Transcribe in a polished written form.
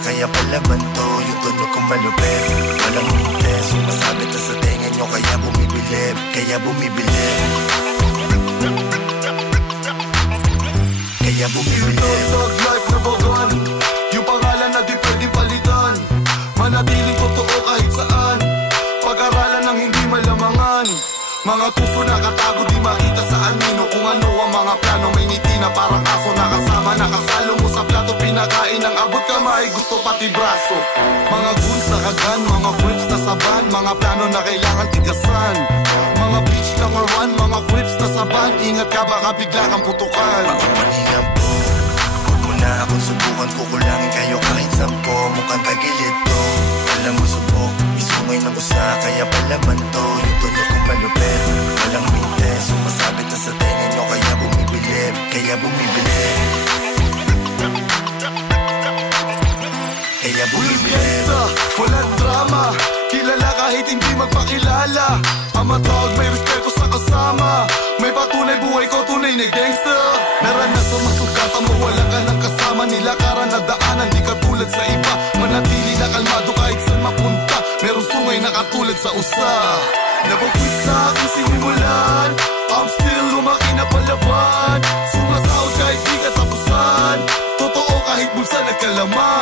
kaya palaban to. Yung tunog kong malupit, walang mintes. Sumasabit na sa tenga nyo, kaya bumibilib. Kaya bumibilib. Kaya bumibilib. Thug life na bagan, yung pangalan na di pwedeng palitan. Manatiling totoo kahit saan, pag-aralan ng hindi malamangan. Mga tuso nakatago, di makita sa anino. Kung ano ang mga plano, may ngiti na parang aso. Nakasama, nakasalo mo sa plato, pinakain ng abot kamay, gusto pati braso. Mga goons na kagan, mga whips na saban, mga plano na kailangan tigasan. Mga beach number one, mga whips na saban, ingat ka baka bigla kang putukan. Mga manilap po, huwag mo na akong subukan, kukulangin kayo kahit sampo. Mukhang tagilid to, alam mo subok, isungay ng usa, kaya palaban to. Yung tunog kong malupit, walang mintes. Sumasabit na sa tenga nyo, kaya bumibilib. Kaya bumibilib. Kaya bumibilib. Walang drama, kilala kahit hindi magpakilala. Ang matawag may respeto sa kasama. May patunay buhay ko, tunay na gangster. Naranasan masukatan mo, wala ka ng kasama. Nilakaran na daanan, di katulad sa iba. Manatili na kalmado kahit saan mapunta. Merong sungay na katulad sa usa. Napag-quit sa aking sinimulan, I'm still lumaki na palaban. Sumasahod kahit di katapusan, totoo kahit bulsa nagkalaman.